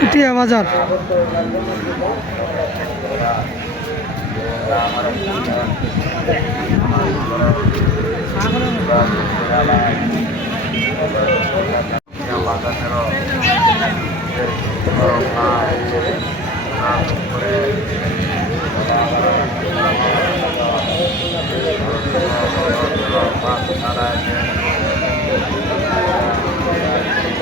পুটিয়া বাজার। এই, এই,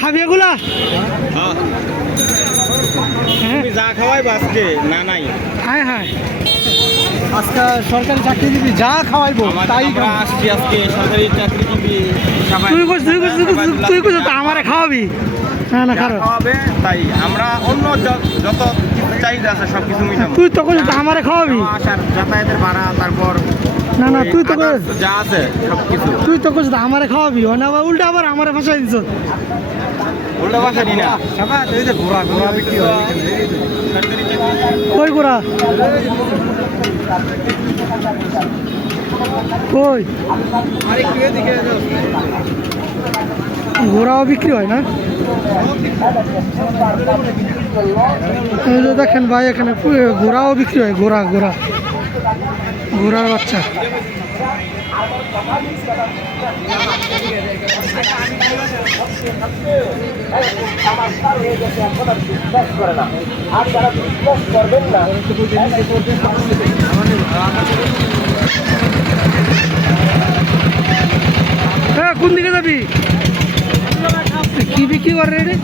খাবি এগুলা? হ্যাঁ। যা খাওয়াই বাসকে না নাই। হ্যাঁ হ্যাঁ। আজকে সরকারি চাকরিজীবী যা খাওয়াইবো তাই আমরা আসছি আজকে সরকারি চাকরিজীবী সবাই তুই তুই আমারে খাওয়াবি? না খাওয়াবে তাই। আমরা অন্য যত চাহিদা আছে সব কিছু মিটাবো। তুই তো আমারে খাওয়াবি। আসার যাতায়াতের ভাড়া তারপর না না তুই তো যা আছে সব কিছু তুই তো কইস তো আমারে খাওয়াবি ও না আবার উল্টা আবার আমারে ফাঁসাই দিছ। উল্টা ভাষা নি না। সবাই এই যে ঘোরা ঘোরা বিক্রি হয় কই গোরা কই আরে এদিকে যাও। ঘোড়াও বিক্রি হয় না? দেখেন ভাই এখানে ঘোড়াও বিক্রি হয় ঘোড়া ঘোড়া। ঘোড়ার বাচ্চা। হ্যাঁ কোন দিকে যাবি? কি বিক্রি করে রে?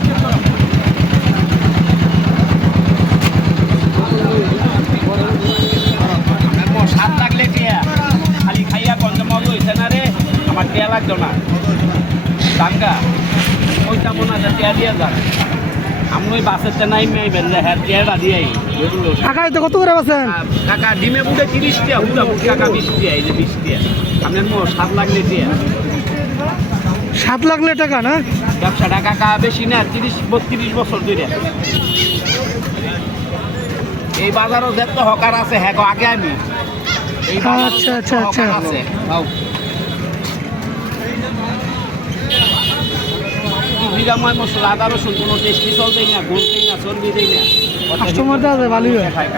মনে আছে টিয়া দিয়ে যান আমি ওই বাসের চেনাই মেয়ে বেরলে হ্যাঁ টিয়াটা দিয়ে টাকায় তো কত করে আছেন কাকা ডিমে বুড়ে তিরিশ টিয়া বুড়ি কাকা বিশ টিয়া এই যে বিশ টিয়া। আপনার মো সাত লাগলে টিয়া। সাত লাগলে টাকা না? ব্যবসাটা কাকা বেশি না তিরিশ বত্রিশ বছর ধরে। এই বাজারও যত হকার আছে হ্যাঁ আগে আমি। আচ্ছা, আচ্ছা, আচ্ছা। আছে মশলা আদা রসুন কোনো টেস্টি চল দেই না গোল দেই না না। ভালোই খায়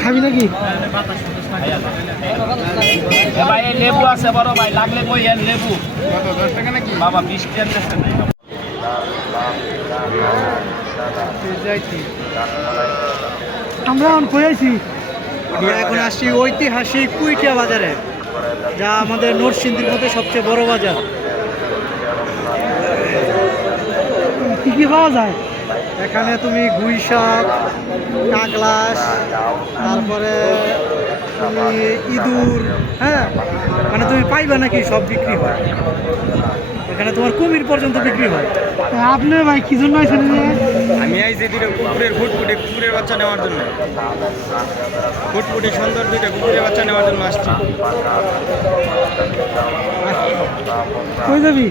খাবি নাকি? ভাই লেবু আছে বড় ভাই লাগলে কই এর লেবু? বাবা বিশ আমরা এখন কই আইছি? আমরা এখন আসছি ঐতিহাসিক কুইটিয়া বাজারে যা আমাদের নরসিংদীর মধ্যে সবচেয়ে বড় বাজার। কি কি পাওয়া যায়? এখানে তুমি গুই শাক কাকলাস তারপরে তুমি ইঁদুর হ্যাঁ? মানে তুমি পাইবা নাকি সব বিক্রি হয়? এখানে তোমার কুমির পর্যন্ত বিক্রি হয়। আপনি ভাই কি জন্য আইছেন এখানে? আমি আইছি দুটো কুকুরের ফুটফুটে কুকুরের বাচ্চা নেওয়ার জন্য। ফুটফুটে সুন্দর দুইটা কুকুরের বাচ্চা নেওয়ার জন্য আসছি। কই যাবি?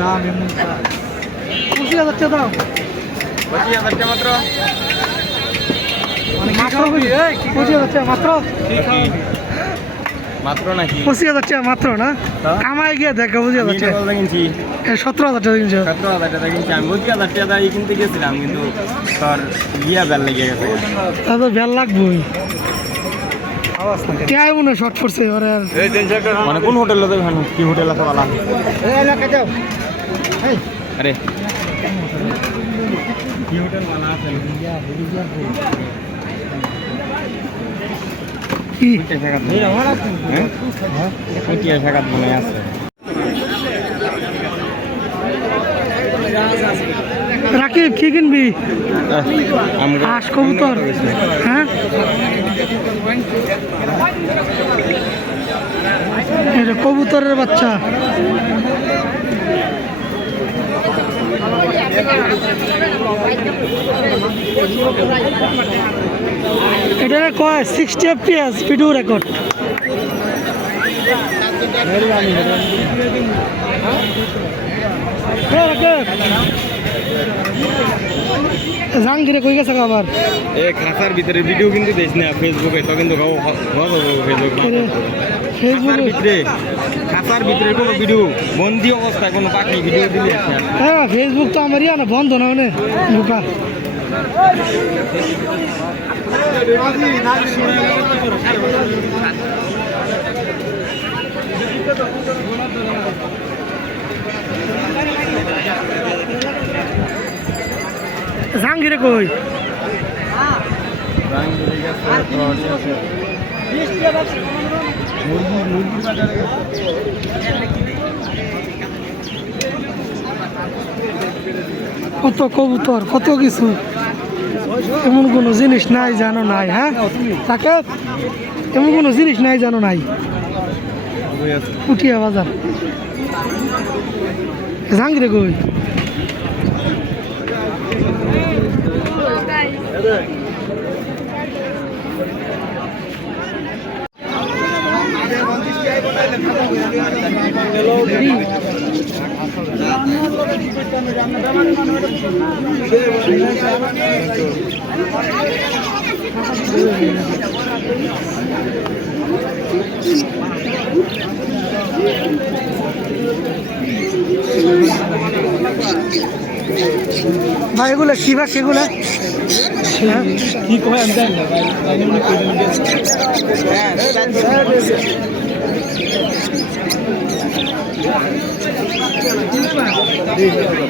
দাম এমন প্রায়। পঁচিশ হাজার টাকা দাও পঁচিশ হাজার টাকা মাত্র। মাত্র কি? পঁচিশ হাজার টাকা মাত্র মাত্র নাকি? পঁচিশ হাজার টাকা মাত্র না? কামাই গিয়ে দেখ বলতে কিনছি। এই সতেরো হাজার টাকা কিনছো? সতেরো হাজার টাকা কিনছি। আমি পঁচিশ হাজার টাকা দিয়ে কিনতে গেছিলাম কিন্তু তোর ইয়া বেল লেগে গেছে। তা তো বেল লাগবোই। মনে শর্ট পড়ছে এবারে মানে কোন হোটেলে ভালো কি হোটেল আছে বলা? আরে। কি হোটেল আছে কি হ্যাঁ পঁচিশ টাকা মনে আছে রাকিব কি কিনবি? হাঁস কবুতর। হ্যাঁ? এটা কবুতরের বাচ্চা। এটা কয় সিক্সটি এফপিএস ভিডিও রেকর্ড জাহাঙ্গীরে কই গেছে আবার এ খাসার ভিতরে ভিডিও কিন্তু দেখ না ফেসবুকে তো কিন্তু ফেসবুক ভিতরে খাসার ভিতরে কোনো ভিডিও বন্দি অবস্থায় কোনো পাখি ভিডিও দিলে হ্যাঁ ফেসবুক তো আমারই না বন্ধ না মানে বোকা। জাহাঙ্গীরে কই? কত কবুতর, কত কিছু? এমন কোনো জিনিস নাই জানো নাই হ্যাঁ? তাকে এমন কোনো জিনিস নাই জানো নাই? পুঠিয়া বাজার। জাহাঙ্গীরে কই? ভাই এগুলো কি ভাগ সেগুলো? কি কয় আমি জানি না জি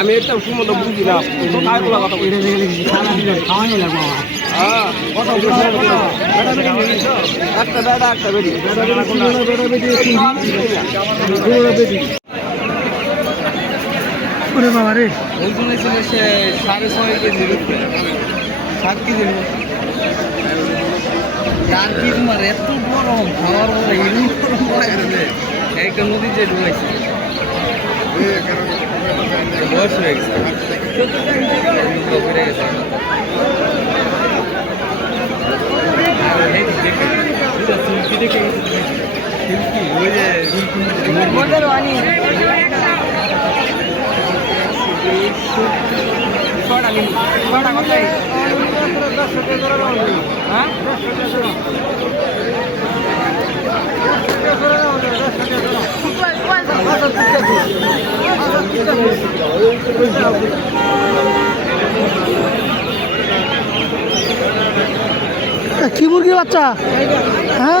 আমি এটা সুমতো বুঝি না। একটা দাদা একটা বেরি ওরে বাবা রে। ওজন ছিল সে সাড়ে ছয় কেজি সাত কেজি তার কি তোমার এত গরম খাওয়ার পরে এরকম গরম হয় রে একটা নদীতে ঢুকাইছে বয়স হয়ে গেছে। গেছে ওই যে কি মুরগির বাচ্চা? হ্যাঁ?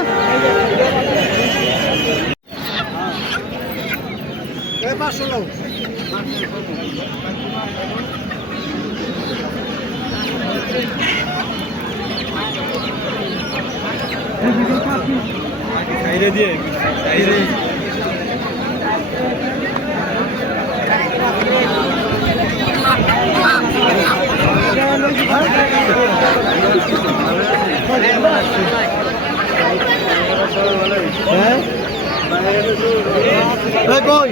সাইডে দিয়ে সাইডে কই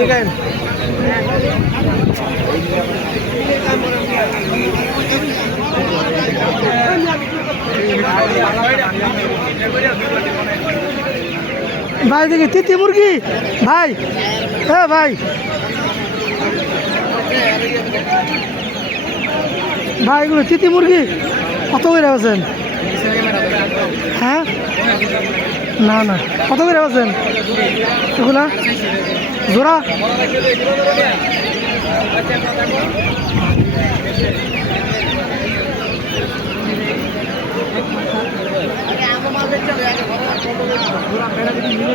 দেখেন ভাই, দেখি, তিতি মুরগি? ভাই হ্যাঁ ভাই। ভাই, এগুলো তিতি মুরগি? কত করে আছেন? হ্যাঁ? না না। কত করে আছেন? এগুলা? জোড়া? আগে আগে মাল দেখতে হবে আগে ঘোরা মেলা যদি মিলে